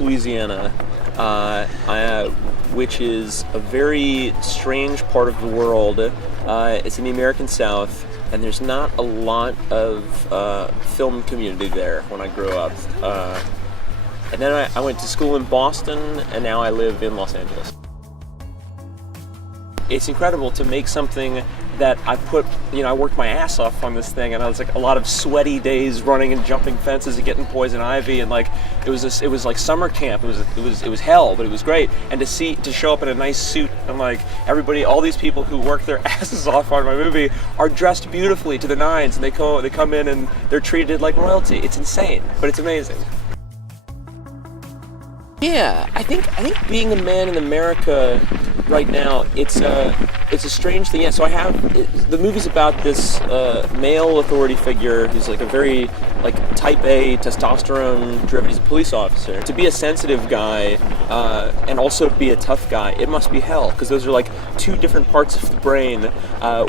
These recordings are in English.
Orleans, Louisiana, which is a very strange part of the world. It's in the American South, and there's not a lot of film community there when I grew up. And then I went to school in Boston, and now I live in Los Angeles. It's incredible to make something that I worked my ass off on this thing, and I was like a lot of sweaty days running and jumping fences and getting poison ivy, and like it was like summer camp. It was hell, but it was great. And to show up in a nice suit, and like all these people who work their asses off on my movie are dressed beautifully to the nines, and they come in and they're treated like royalty. It's insane, but it's amazing. Yeah, I think being a man in America right now, it's a strange thing. Yeah, so the movie's about this male authority figure who's like a very type A testosterone driven. He's a police officer. To be a sensitive guy and also be a tough guy, it must be hell, because those are like two different parts of the brain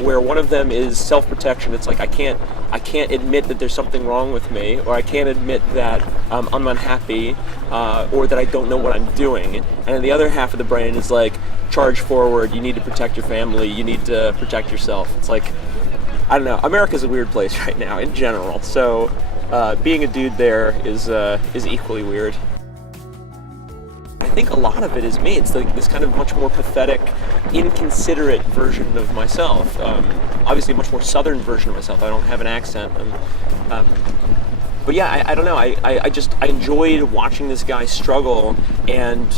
where one of them is self-protection. It's like I can't admit that there's something wrong with me, or I can't admit that I'm unhappy, or that I don't know what I'm doing. And then the other half of the brain is like, charge forward, you need to protect your family, you need to protect yourself. It's like, I don't know, America's a weird place right now in general, so being a dude there is equally weird. I think a lot of it is me. It's like this kind of much more pathetic, inconsiderate version of myself. Obviously a much more southern version of myself. I don't have an accent. But yeah, I don't know. I enjoyed watching this guy struggle, and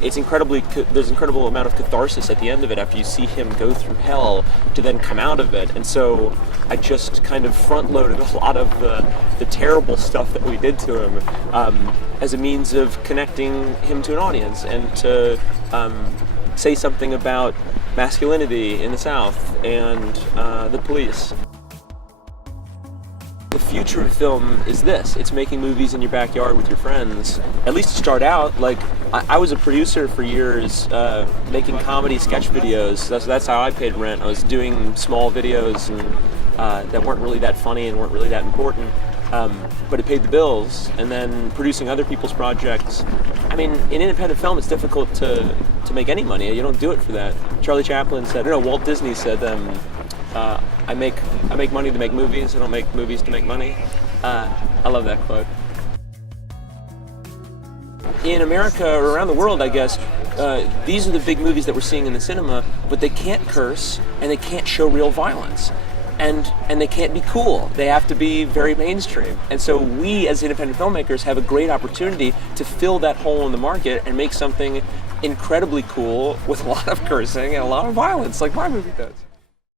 there's incredible amount of catharsis at the end of it after you see him go through hell to then come out of it. And so I just kind of front-loaded a lot of the terrible stuff that we did to him as a means of connecting him to an audience and to say something about masculinity in the South and the police. The future of film is this. It's making movies in your backyard with your friends. At least to start out, like, I was a producer for years, making comedy sketch videos. That's how I paid rent. I was doing small videos and that weren't really that funny and weren't really that important, but it paid the bills. And then producing other people's projects. I mean, in independent film, it's difficult to make any money. You don't do it for that. Walt Disney said, I make money to make movies. I don't make movies to make money. I love that quote. In America or around the world, I guess, these are the big movies that we're seeing in the cinema, but they can't curse and they can't show real violence. And they can't be cool. They have to be very mainstream. And so we, as independent filmmakers, have a great opportunity to fill that hole in the market and make something incredibly cool with a lot of cursing and a lot of violence, like my movie does.